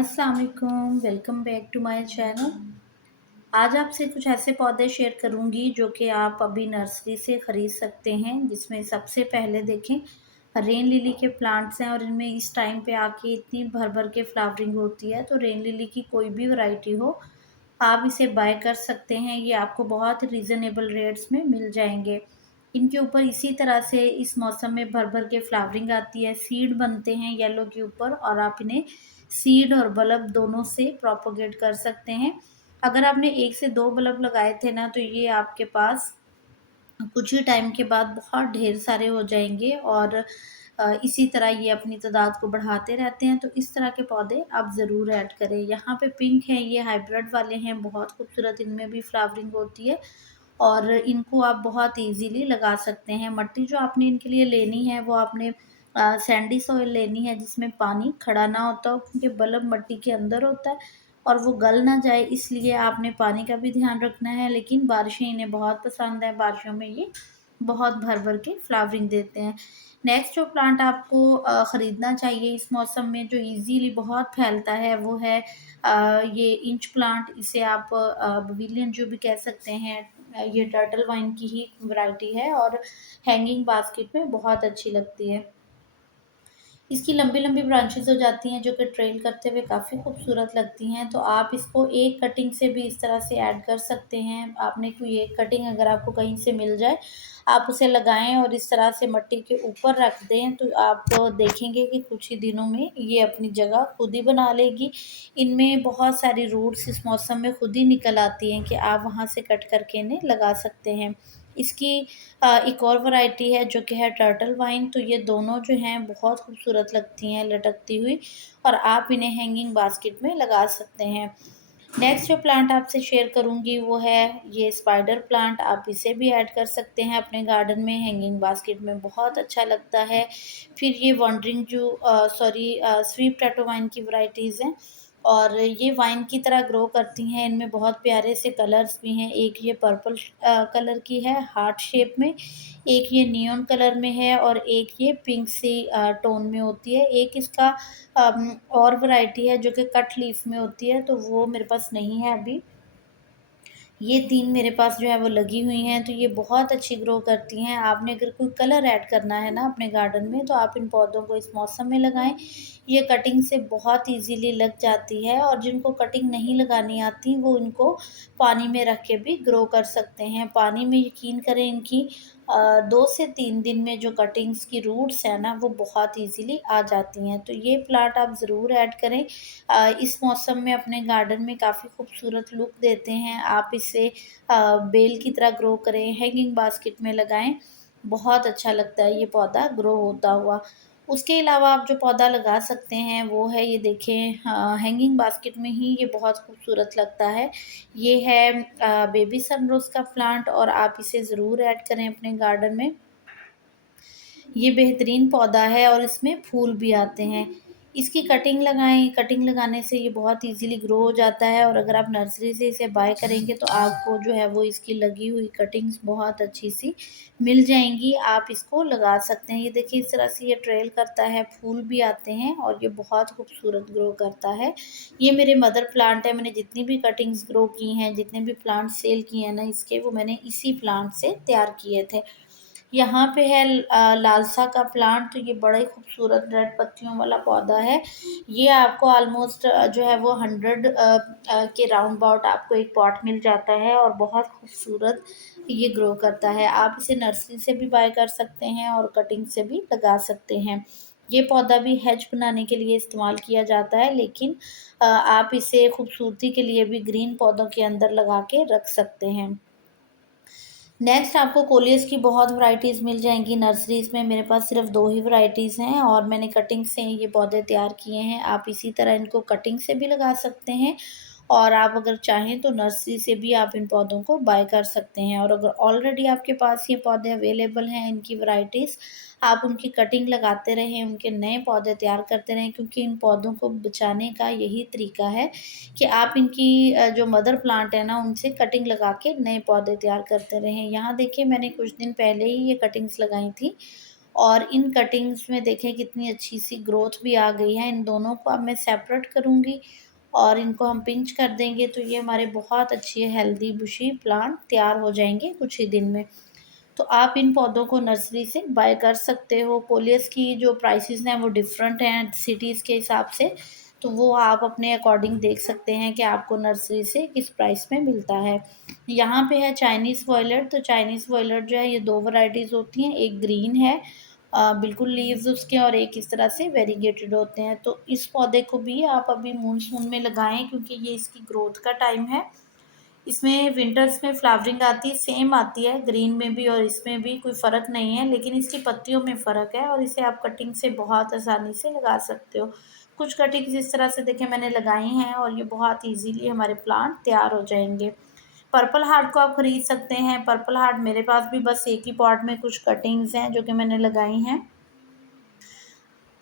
अस्सलाम वालेकुम, welcome back to my channel. आज आपसे कुछ ऐसे पौधे शेयर करूंगी जो कि आप अभी नर्सरी से ख़रीद सकते हैं, जिसमें सबसे पहले देखें रेन लिली के प्लांट्स हैं और इनमें इस टाइम पे आके इतनी भर भर के फ्लावरिंग होती है। तो रेन लिली की कोई भी वैरायटी हो, आप इसे बाय कर सकते हैं। ये आपको बहुत रीज़नेबल रेट्स में मिल जाएंगे। इनके ऊपर इसी तरह से इस मौसम में भर भर के फ्लावरिंग आती है, सीड बनते हैं येलो के ऊपर और आप इन्हें सीड और बल्ब दोनों से प्रोपोगेट कर सकते हैं। अगर आपने 1 से 2 बल्ब लगाए थे ना, तो ये आपके पास कुछ ही टाइम के बाद बहुत ढेर सारे हो जाएँगे और इसी तरह ये अपनी तादाद को बढ़ाते रहते हैं। तो इस तरह के पौधे आप ज़रूर ऐड करें। यहाँ पे पिंक हैं, ये हाइब्रिड वाले हैं, बहुत खूबसूरत इनमें भी फ्लावरिंग होती है और इनको आप बहुत ईज़िली लगा सकते हैं। मिट्टी जो आपने इनके लिए लेनी है, वो आपने सैंडी सॉइल लेनी है जिसमें पानी खड़ा ना होता हो, क्योंकि बल्ब मिट्टी के अंदर होता है और वो गल ना जाए, इसलिए आपने पानी का भी ध्यान रखना है। लेकिन बारिशें इन्हें बहुत पसंद है, बारिशों में ये बहुत भर-भर के फ्लावरिंग देते हैं। नेक्स्ट जो प्लांट आपको ख़रीदना चाहिए इस मौसम में, जो ईज़िली बहुत फैलता है, वो है ये इंच प्लांट। इसे आप बविलियन जो भी कह सकते हैं। ये टर्टल वाइन की ही वैरायटी है और हैंगिंग बास्केट में बहुत अच्छी लगती है। इसकी लंबी-लंबी ब्रांचेज़ हो जाती हैं जो कि ट्रेल करते हुए काफ़ी खूबसूरत लगती हैं। तो आप इसको एक कटिंग से भी इस तरह से ऐड कर सकते हैं। आपने कोई एक कटिंग अगर आपको कहीं से मिल जाए, आप उसे लगाएँ और इस तरह से मिट्टी के ऊपर रख दें, तो आप देखेंगे कि कुछ ही दिनों में ये अपनी जगह खुद ही बना लेगी। इनमें बहुत सारी रूट्स इस मौसम में खुद ही निकल आती हैं कि आप वहाँ से कट करके इन्हें लगा सकते हैं। इसकी एक और वैरायटी है जो कि है टर्टल वाइन। तो ये दोनों जो हैं बहुत खूबसूरत लगती हैं लटकती हुई और आप इन्हें हैंगिंग बास्केट में लगा सकते हैं। नेक्स्ट जो प्लांट आपसे शेयर करूँगी वो है ये स्पाइडर प्लांट। आप इसे भी ऐड कर सकते हैं अपने गार्डन में, हैंगिंग बास्केट में बहुत अच्छा लगता है। फिर ये वॉन्डरिंग जो स्वीट पोटैटो वाइन की वैराइटीज़ हैं और ये वाइन की तरह ग्रो करती हैं। इनमें बहुत प्यारे से कलर्स भी हैं। एक ये पर्पल कलर की है हार्ट शेप में, एक ये नियॉन कलर में है और एक ये पिंक सी टोन में होती है। एक इसका और वैरायटी है जो कि कट लीफ में होती है, तो वो मेरे पास नहीं है अभी। ये 3 मेरे पास जो है वो लगी हुई हैं, तो ये बहुत अच्छी ग्रो करती हैं। आपने अगर कोई कलर ऐड करना है ना अपने गार्डन में, तो आप इन पौधों को इस मौसम में लगाएँ। ये कटिंग से बहुत ईज़िली लग जाती है और जिनको कटिंग नहीं लगानी आती, वो इनको पानी में रख के भी ग्रो कर सकते हैं। पानी में यकीन करें इनकी 2 से 3 दिन में जो कटिंग्स की रूट्स हैं ना, वो बहुत ईज़िली आ जाती हैं। तो ये प्लांट आप ज़रूर ऐड करें। इस मौसम में अपने गार्डन में काफ़ी खूबसूरत लुक देते हैं। आप इसे बेल की तरह ग्रो करें, हैंगिंग बास्केट में लगाएँ, बहुत अच्छा लगता है ये पौधा ग्रो होता हुआ। उसके अलावा आप जो पौधा लगा सकते हैं वो है ये देखें, हैंगिंग बास्केट में ही ये बहुत खूबसूरत लगता है। ये है बेबी सनरोज़ का प्लांट और आप इसे ज़रूर ऐड करें अपने गार्डन में। ये बेहतरीन पौधा है और इसमें फूल भी आते हैं। इसकी कटिंग लगाएँ, कटिंग लगाने से ये बहुत ईज़िली ग्रो हो जाता है और अगर आप नर्सरी से इसे बाय करेंगे तो आपको जो है वो इसकी लगी हुई कटिंग्स बहुत अच्छी-सी मिल जाएँगी। आप इसको लगा सकते हैं। ये देखिए इस तरह से ये ट्रेल करता है, फूल भी आते हैं और ये बहुत खूबसूरत ग्रो करता है। ये मेरे मदर प्लांट है, मैंने जितनी भी कटिंग्स ग्रो की हैं, जितने भी प्लांट सेल किए हैं ना इसके, वो मैंने इसी प्लांट से तैयार किए थे। यहाँ पे है लालसा का प्लांट। तो ये बड़ा ही खूबसूरत रेड पत्तियों वाला पौधा है। ये आपको ऑलमोस्ट जो है वो 100 के राउंड अबाउट आपको एक पॉट मिल जाता है और बहुत खूबसूरत ये ग्रो करता है। आप इसे नर्सरी से भी बाय कर सकते हैं और कटिंग से भी लगा सकते हैं। ये पौधा भी हेज बनाने के लिए इस्तेमाल किया जाता है, लेकिन आप इसे खूबसूरती के लिए भी ग्रीन पौधों के अंदर लगा के रख सकते हैं। नेक्स्ट आपको कोलियस की बहुत वैराइटीज़ मिल जाएँगी नर्सरीज़ में। मेरे पास सिर्फ़ 2 ही वैराइटीज़ हैं और मैंने कटिंग से ये पौधे तैयार किए हैं। आप इसी तरह इनको कटिंग से भी लगा सकते हैं और आप अगर चाहें तो नर्सरी से भी आप इन पौधों को बाय कर सकते हैं। और अगर ऑलरेडी आपके पास ये पौधे अवेलेबल हैं, इनकी वैराइटीज़, आप उनकी कटिंग लगाते रहें, उनके नए पौधे तैयार करते रहें, क्योंकि इन पौधों को बचाने का यही तरीका है कि आप इनकी जो मदर प्लांट है ना, उनसे कटिंग लगा के नए पौधे तैयार करते रहें। यहाँ देखिए मैंने कुछ दिन पहले ही ये कटिंग्स लगाई थी और इन कटिंग्स में देखें कितनी अच्छी सी ग्रोथ भी आ गई है। इन दोनों को अब मैं सेपरेट करूँगी और इनको हम पिंच कर देंगे, तो ये हमारे बहुत अच्छे हेल्दी बुशी प्लांट तैयार हो जाएंगे कुछ ही दिन में। तो आप इन पौधों को नर्सरी से बाय कर सकते हो। कोलियस की जो प्राइसेस हैं वो डिफरेंट हैं सिटीज़ के हिसाब से, तो वो आप अपने अकॉर्डिंग देख सकते हैं कि आपको नर्सरी से किस प्राइस में मिलता है। यहाँ पे है चाइनीज़ वॉयलेट, तो चाइनीज़ वॉयलेट जो है ये 2 वैराइटीज़ होती हैं, एक ग्रीन है बिल्कुल लीव्स उसके, और एक इस तरह से वेरीगेटेड होते हैं। तो इस पौधे को भी आप अभी मानसून में लगाएँ क्योंकि ये इसकी ग्रोथ का टाइम है। इसमें विंटर्स में फ्लावरिंग आती है, सेम आती है ग्रीन में भी और इसमें भी, कोई फ़र्क नहीं है, लेकिन इसकी पत्तियों में फ़र्क है और इसे आप कटिंग से बहुत आसानी से लगा सकते हो। कुछ कटिंग्स इस तरह से देखिए मैंने लगाई हैं और ये बहुत ईज़िली हमारे प्लांट तैयार हो जाएँगे। पर्पल हार्ट को आप खरीद सकते हैं। पर्पल हार्ट मेरे पास भी बस एक ही पॉट में कुछ कटिंग्स हैं जो कि मैंने लगाई हैं।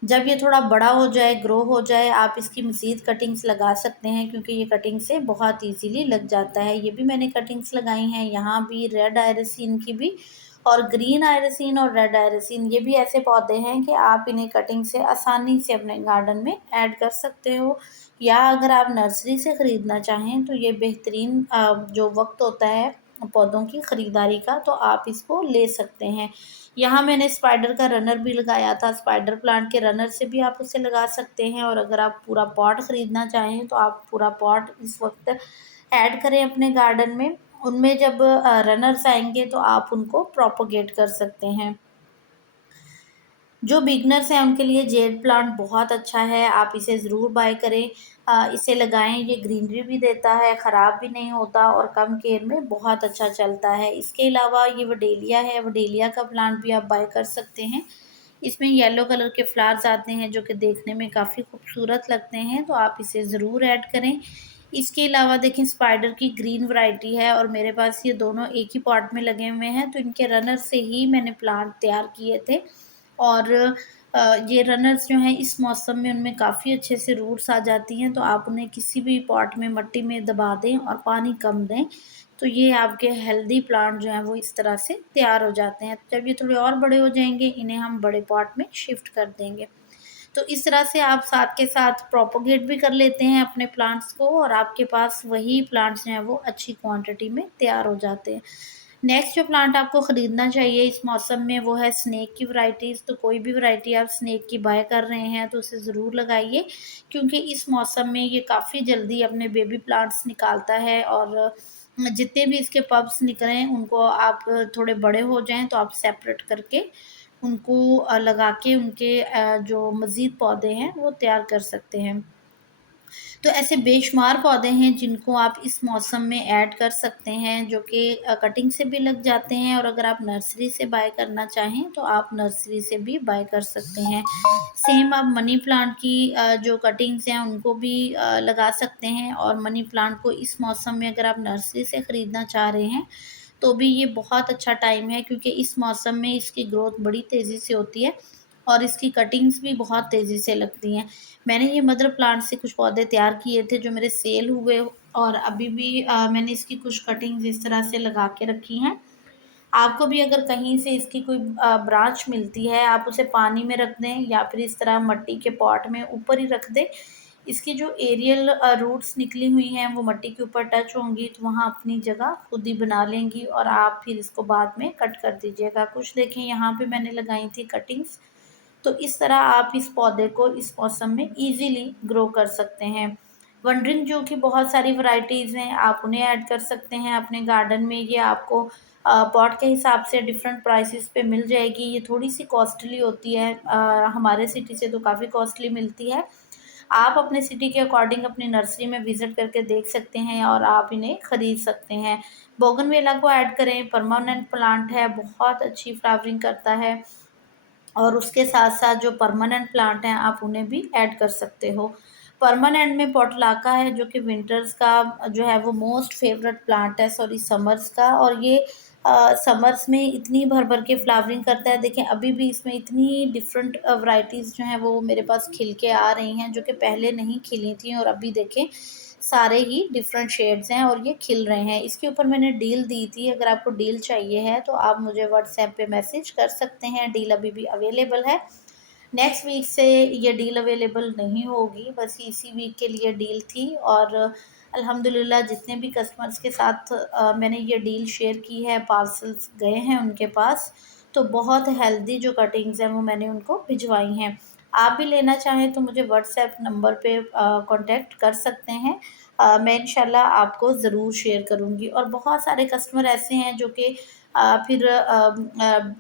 जब ये थोड़ा बड़ा हो जाए, ग्रो हो जाए, आप इसकी मज़ीद कटिंग्स लगा सकते हैं क्योंकि ये कटिंग से बहुत ईज़िली लग जाता है। ये भी मैंने कटिंग्स लगाई हैं, यहाँ भी रेड आयरसिन की भी, और ग्रीन आयरसिन और रेड आयरसिन ये भी ऐसे पौधे हैं कि आप इन्हें कटिंग से आसानी से अपने गार्डन में ऐड कर सकते हो। या अगर आप नर्सरी से ख़रीदना चाहें तो ये बेहतरीन जो वक़्त होता है पौधों की ख़रीदारी का, तो आप इसको ले सकते हैं। यहाँ मैंने स्पाइडर का रनर भी लगाया था, स्पाइडर प्लांट के रनर से भी आप उसे लगा सकते हैं, और अगर आप पूरा पॉट ख़रीदना चाहें तो आप पूरा पॉट इस वक्त ऐड करें अपने गार्डन में। उनमें जब रनर्स आएंगे तो आप उनको प्रोपोगेट कर सकते हैं। जो बिगनर्स हैं उनके लिए जेड प्लांट बहुत अच्छा है, आप इसे ज़रूर बाय करें। इसे लगाएं, ये ग्रीनरी भी देता है, ख़राब भी नहीं होता और कम केयर में बहुत अच्छा चलता है। इसके अलावा ये वडेलिया है, वडेलिया का प्लांट भी आप बाय कर सकते हैं। इसमें येलो कलर के फ्लावर्स आते हैं जो कि देखने में काफ़ी खूबसूरत लगते हैं, तो आप इसे ज़रूर ऐड करें। इसके अलावा देखें स्पाइडर की ग्रीन वैरायटी है और मेरे पास ये दोनों एक ही पॉट में लगे हुए हैं, तो इनके रनर से ही मैंने प्लांट तैयार किए थे। और ये रनर्स जो हैं इस मौसम में उनमें काफ़ी अच्छे से रूट्स आ जाती हैं, तो आप उन्हें किसी भी पॉट में मिट्टी में दबा दें और पानी कम दें, तो ये आपके हेल्दी प्लांट जो हैं वो इस तरह से तैयार हो जाते हैं। जब ये थोड़े और बड़े हो जाएंगे इन्हें हम बड़े पॉट में शिफ्ट कर देंगे। तो इस तरह से आप साथ के साथ प्रोपोगेट भी कर लेते हैं अपने प्लांट्स को और आपके पास वही प्लांट्स जो हैं वो अच्छी क्वांटिटी में तैयार हो जाते हैं। नेक्स्ट जो प्लांट आपको ख़रीदना चाहिए इस मौसम में वो है स्नेक की वैराइटीज़। तो कोई भी वैरायटी आप स्नेक की बाय कर रहे हैं तो उसे ज़रूर लगाइए क्योंकि इस मौसम में ये काफ़ी जल्दी अपने बेबी प्लांट्स निकालता है, और जितने भी इसके पप्स निकलें उनको आप थोड़े बड़े हो जाएँ तो आप सेपरेट करके उनको लगा के उनके जो मज़ीद पौधे हैं वो तैयार कर सकते हैं। तो ऐसे बेशुमार पौधे हैं जिनको आप इस मौसम में ऐड कर सकते हैं जो कि कटिंग से भी लग जाते हैं, और अगर आप नर्सरी से बाय करना चाहें तो आप नर्सरी से भी बाय कर सकते हैं। सेम आप मनी प्लांट की जो कटिंग्स हैं उनको भी लगा सकते हैं, और मनी प्लांट को इस मौसम में अगर आप नर्सरी से ख़रीदना चाह रहे हैं तो भी ये बहुत अच्छा टाइम है क्योंकि इस मौसम में इसकी ग्रोथ बड़ी तेज़ी से होती है और इसकी कटिंग्स भी बहुत तेज़ी से लगती हैं। मैंने ये मदर प्लांट से कुछ पौधे तैयार किए थे जो मेरे सेल हुए, और अभी भी मैंने इसकी कुछ कटिंग्स इस तरह से लगा के रखी हैं। आपको भी अगर कहीं से इसकी कोई ब्रांच मिलती है, आप उसे पानी में रख दें या फिर इस तरह मिट्टी के पॉट में ऊपर ही रख दें। इसकी जो एरियल रूट्स निकली हुई हैं वो मिट्टी के ऊपर टच होंगी तो वहाँ अपनी जगह खुद ही बना लेंगी, और आप फिर इसको बाद में कट कर दीजिएगा। कुछ देखें यहाँ पे मैंने लगाई थी कटिंग्स, तो इस तरह आप इस पौधे को इस मौसम में इजीली ग्रो कर सकते हैं। वंडरिंग जू की बहुत सारी वैराइटीज़ हैं, आप उन्हें ऐड कर सकते हैं अपने गार्डन में। ये आपको पॉट के हिसाब से डिफरेंट प्राइसेस पे मिल जाएगी। ये थोड़ी-सी कॉस्टली होती है, हमारे सिटी से तो काफ़ी कॉस्टली मिलती है। आप अपने सिटी के अकॉर्डिंग अपनी नर्सरी में विज़िट करके देख सकते हैं और आप इन्हें खरीद सकते हैं। बोगनविला को ऐड करें, परमानेंट प्लांट है, बहुत अच्छी फ्लावरिंग करता है। और उसके साथ-साथ जो परमानेंट प्लांट हैं आप उन्हें भी ऐड कर सकते हो। परमानेंट में पोर्टुलाका है जो कि विंटर्स का जो है वो मोस्ट फेवरेट प्लांट है, सॉरी समर्स का, और ये समर्स में इतनी भर-भर के फ्लावरिंग करता है। देखें अभी भी इसमें इतनी डिफरेंट वैराइटीज़ जो हैं वो मेरे पास खिल के आ रही हैं जो कि पहले नहीं खिली थी, और अभी देखें सारे ही डिफरेंट शेड्स हैं और ये खिल रहे हैं। इसके ऊपर मैंने डील दी थी, अगर आपको डील चाहिए है तो आप मुझे व्हाट्सएप पे मैसेज कर सकते हैं, डील अभी भी अवेलेबल है। नेक्स्ट वीक से ये डील अवेलेबल नहीं होगी, बस इसी वीक के लिए डील थी। और अल्हम्दुलिल्लाह जितने भी कस्टमर्स के साथ मैंने ये डील शेयर की है, पार्सल्स गए हैं उनके पास, तो बहुत हेल्दी जो कटिंग्स हैं वो मैंने उनको भिजवाई हैं। आप भी लेना चाहें तो मुझे व्हाट्सएप नंबर पे कॉन्टैक्ट कर सकते हैं। मैं इंशाल्लाह आपको ज़रूर शेयर करूँगी। और बहुत सारे कस्टमर ऐसे हैं जो कि फिर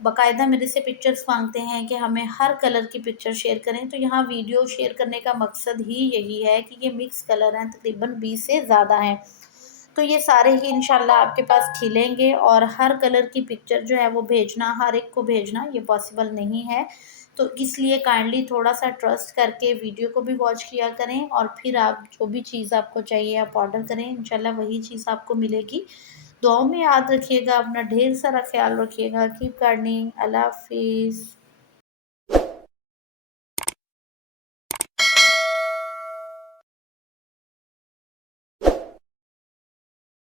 बाकायदा मेरे से पिक्चर्स माँगते हैं कि हमें हर कलर की पिक्चर शेयर करें, तो यहाँ वीडियो शेयर करने का मकसद ही यही है कि ये मिक्स कलर हैं, तकरीबन 20 से ज़्यादा हैं। तो ये सारे ही इंशाल्लाह आपके पास खिलेंगे, और हर कलर की पिक्चर जो है वो भेजना, हर एक को भेजना ये पॉसिबल नहीं है। तो इसलिए काइंडली थोड़ा-सा ट्रस्ट करके वीडियो को भी वॉच किया करें, और फिर आप जो भी चीज़ आपको चाहिए आप ऑर्डर करें, इंशाल्लाह वही चीज़ आपको मिलेगी। दुआओं में याद रखिएगा, अपना ढेर सारा ख़्याल रखिएगा। Keep gardening. अल्लाह हाफ़िज़।